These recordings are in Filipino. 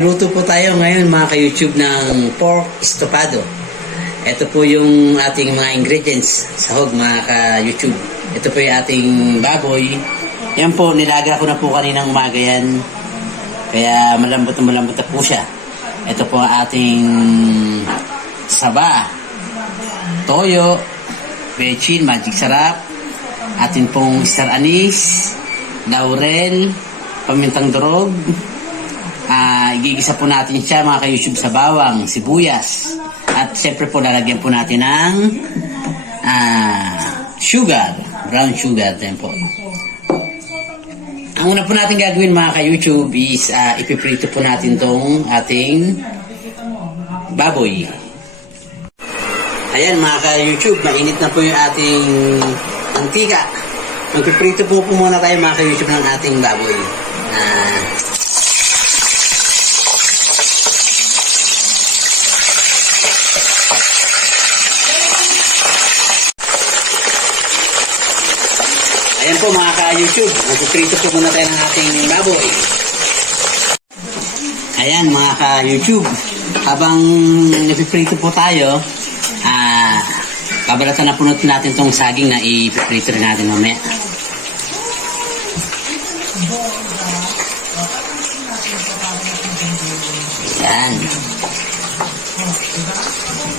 Luto po tayo ngayon mga ka-YouTube ng pork estopado. Ito po yung ating mga ingredients sa hog mga ka-YouTube. Ito po yung ating baboy. Yan po, nilaga ko na po kaninang umaga yan. Kaya malambot na po siya. Ito po ang ating saba, toyo, bechin, magic sarap, atin pong star anise, laurel, pamintang durog. Igigisa po natin siya mga ka-YouTube sa bawang, sibuyas. At siyempre po lalagyan po natin ng sugar, brown sugar. Yan po. Ang una po natin gagawin mga ka-YouTube is ipiprito po natin tong ating baboy. Ayan mga ka-YouTube, mainit na po yung ating mantika. Magpiprito po muna tayo mga ka-YouTube ng ating baboy. Ayan po mga ka-YouTube, magpiprito po muna tayo ng ating baboy. Ayan mga ka-YouTube, habang napiprito po tayo, babalatan na po natin itong saging na ipiprito rin natin mamaya. Ayan.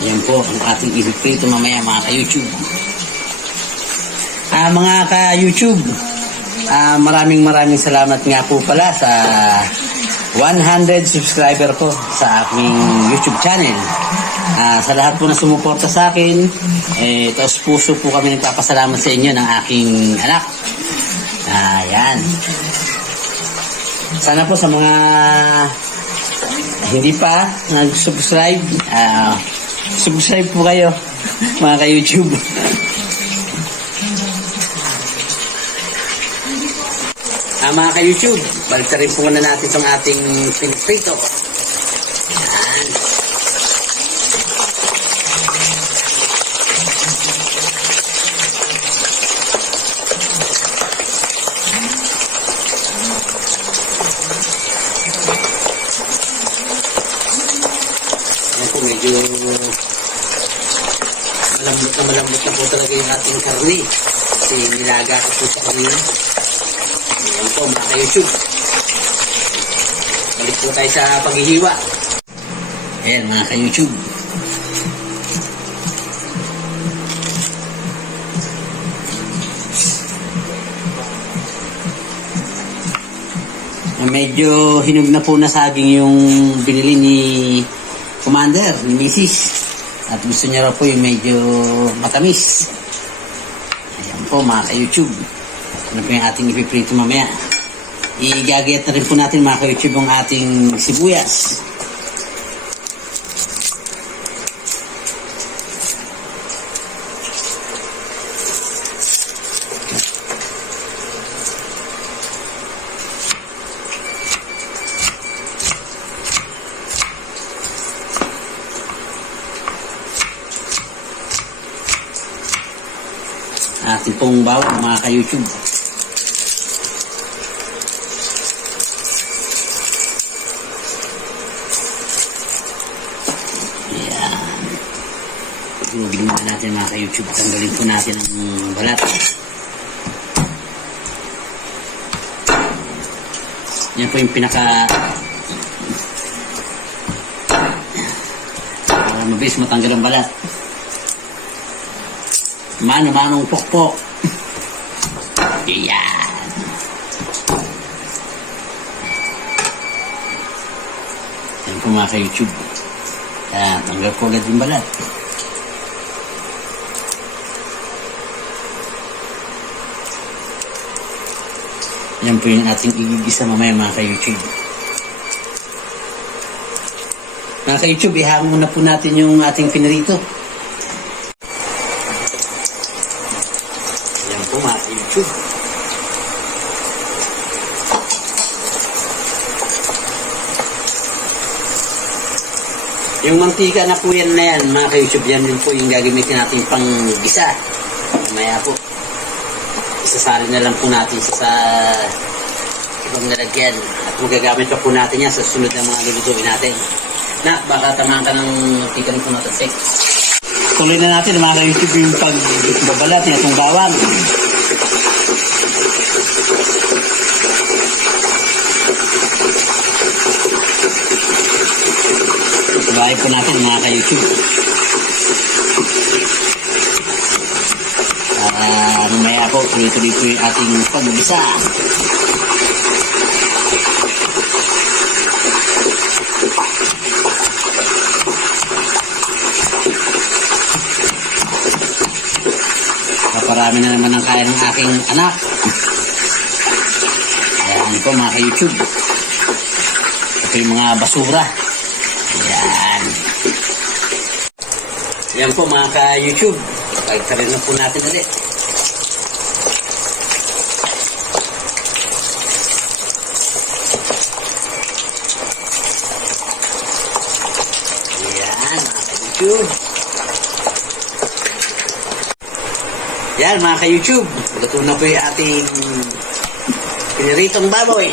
Ayan po ang ating ipiprito mamaya mga ka-YouTube. Mga ka-YouTube, maraming salamat nga po pala sa 100 subscriber ko sa aking YouTube channel. Sa lahat po na sumuporta sa akin, taos puso po kami nagpapasalamat sa inyo ng aking anak. Ayan. Sana po sa mga hindi pa nag-subscribe, subscribe po kayo mga ka-YouTube. Mga ka-YouTube, balik rin po na natin itong ating piniprito. Ayan. Ayan po, medyo malambot na po talaga yung ating karne. Kasi nilaga ko po sa kanina. Ayan po mga ka-YouTube. Balik po tayo sa paghihiwa. Ayan mga ka-YouTube. Medyo hinog na po na saging yung binili ni Commander, ni Mrs. At gusto niya raw po yung medyo matamis. Ayan po mga ka-YouTube. Ano po yung ating ipiprito mamaya. Igagayat na rin po natin mga ka-YouTube yung ating sibuyas. Ating pong bawang mga ka-YouTube. Hinugin na natin mga ka-YouTube. Tanggalin po natin ang balat. Yan po yung pinaka mabilis matanggal ang balat. Manong pokpok. Yan. Yan po mga ka-YouTube. Yan, tanggal ko agad yung balat. Yan po yung ating igigisa mamaya mga ka-YouTube. Mga ka-YouTube, ihang muna po natin yung ating pinarito. Yan po mga ka-YouTube. Yung mantika na po yan na yan, mga ka-YouTube, yan din po yung gagamitin natin pang gisa. Mamaya po. Isasali na lang po natin sa ibang lalagyan at magagamit pa po natin yan sa susunod na mga lulutuin natin. Na, baka tamaan ka ng tika ng pumatasik. Tuloy na natin mga ka-YouTube yung pagbabalat ng itong bawang. Bahay po natin mga ka-YouTube. Mamaya po, tuloy-tuloy po yung ating pagbisa. Parami na naman ang kaya ng aking anak. Ayan po mga ka-YouTube. Ito yung mga basura. Ayan. Ayan po mga ka-YouTube. Pagkarin na po natin ulit. Ayan mga ka-YouTube. Yan mga ka-YouTube, luto na po yung ating piniritong baboy.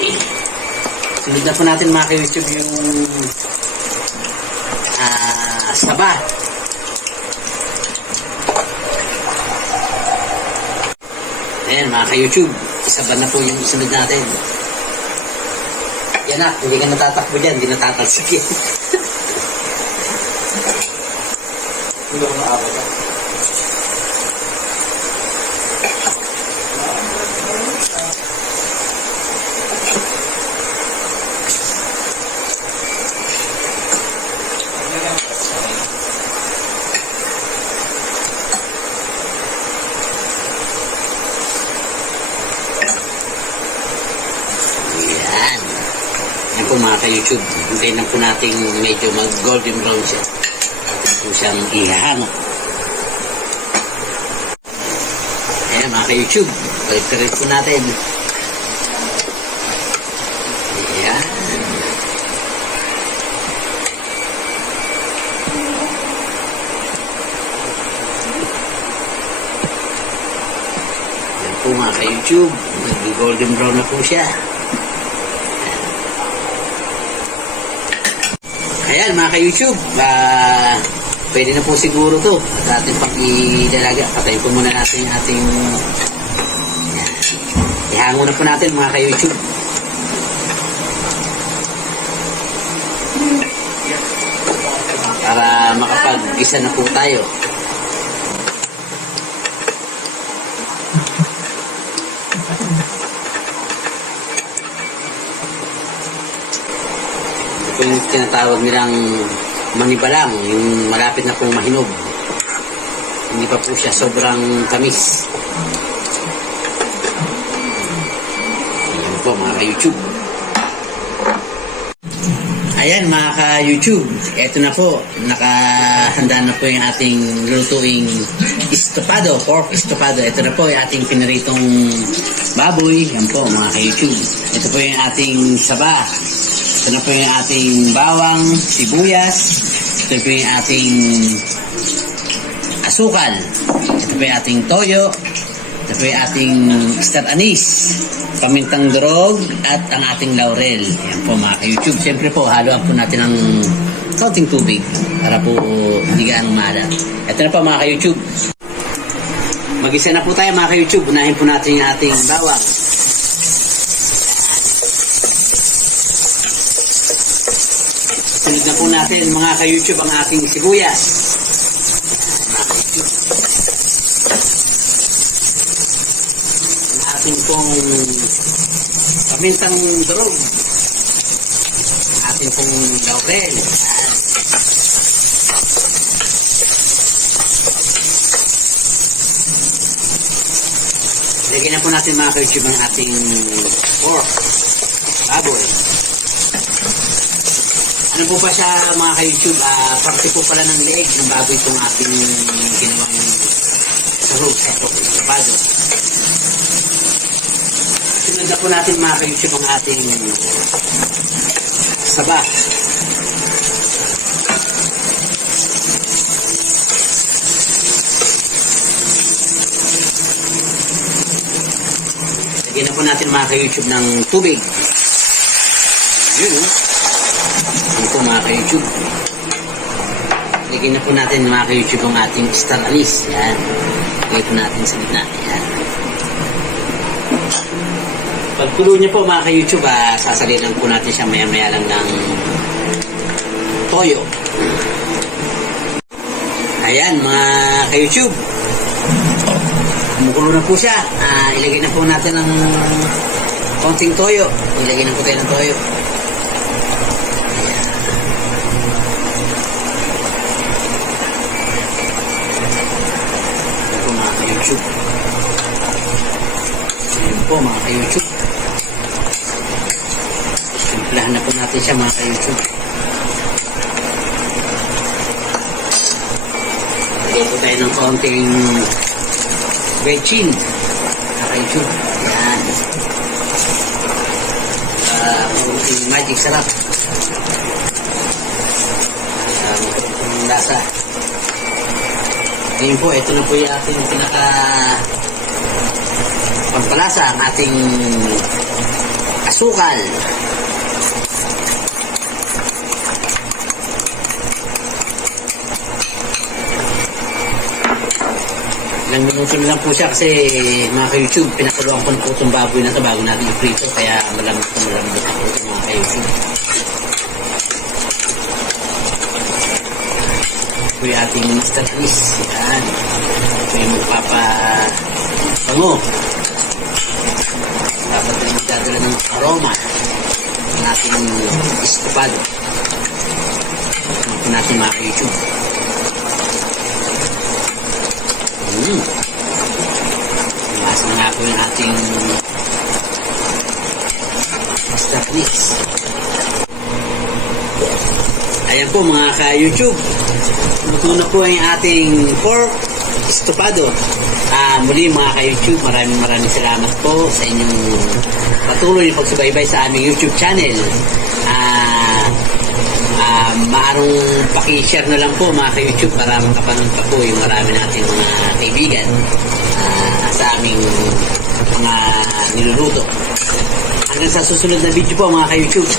Sunod na po natin mga ka-YouTube yung saba. Ayan mga ka-YouTube, isaba na po yung sunod natin. Yan na, hindi ka natatakbo dyan, hindi natatalsik yan. Hindi ko maabot na. Yan po mga ka-YouTube, hintayin lang po natin medyo mag-golden brown siya. Atin po siyang ihahano. Ayan mga ka-YouTube, balik po natin. Ayan. Yan po mga ka-YouTube, mag-golden brown na po siya. Ayan mga ka-YouTube, pwede na po siguro to at ating pag-idalaga. Patayin po muna natin yung ating ihango na po natin mga ka-YouTube. Para makapag-isa na po tayo. Yung tinatawag nilang manibalang, yung malapit na pong mahinog. Hindi pa po siya sobrang tamis. Ayan po mga ka-YouTube. Ayan mga ka-YouTube, eto na po, nakahanda na po yung ating lutuing estopado, pork estopado. Ito na po yung ating pinaritong baboy. Yan po mga ka-YouTube. Ito po yung ating saba. Ito na po yung ating bawang, sibuyas. Ito po yung ating asukal. Ito po yung ating toyo. Ito po yung ating star anise, pamintang durog, at ang ating laurel. Yan po mga ka-YouTube. Siyempre po, haluan po natin ng kaunting tubig para po hindi gaano maalat. Ito na po mga ka-YouTube. Mag-isa na po tayo mga ka-YouTube. Unahin po natin yung ating bawang. Sunod na po natin mga ka-YouTube ang ating sibuyas. Ang ating pong pamintang durog. Ang ating pong laurel. Lagyan na po natin mga ka-YouTube ang ating pork, baboy. Ano po ba siya mga ka-YouTube? Parte po pala ng leeg ng baboy itong ating ginawang sarog sa estopado. Sunod na po natin mga ka-YouTube ang ating saba. Lagyan na po natin mga ka-YouTube ng tubig. Yun, oh. Ito mga ka-YouTube. Lagyan na po natin mga ka-YouTube ang ating star anise. Yan. Lagyan po natin sa gitna. Yan. Pagkulo niya po mga ka-YouTube, sasalinan po natin siya maya-maya lang ng toyo. Ayan mga ka-YouTube. Kumukulo na po siya. Ilagay na po natin ng konting toyo. Ilagay na po tayo ng toyo. Ayan po mga ka-YouTube. Ayan po mga ka-YouTube. Simplahan na po natin siya mga ka-YouTube. Ilagay po tayo ng konting bechin. Mga ka-YouTube. Ayan. Konting magic sarap. Konting lasa. Ngayon po, ito na po yung ating pinaka pampalasa, ang ating asukal. Ilang minuto na lang po siya kasi mga ka-YouTube, pinakuluan ko na po itong baboy na ito bago natin i-prito, kaya malambot na malambot na po ito mga ka-YouTube. Ito yung ating star anise. Yan. Ito yung magpapabango. Dapat na magdadala ng aroma ng ating estopado. Ito natin mga ka-YouTube. Masa nga po yung ating star anise. Ayan po mga ka-YouTube. Luto na po yung ating pork estopado. Muli mga ka-YouTube, maraming salamat po sa inyong patuloy na pagsubaybay sa aming YouTube channel. Maarong paki-share na lang po mga ka-YouTube para makapanood pa po yung marami natin mga kaibigan sa aming mga niluluto. Hanggang sa susunod na video po mga ka-YouTube.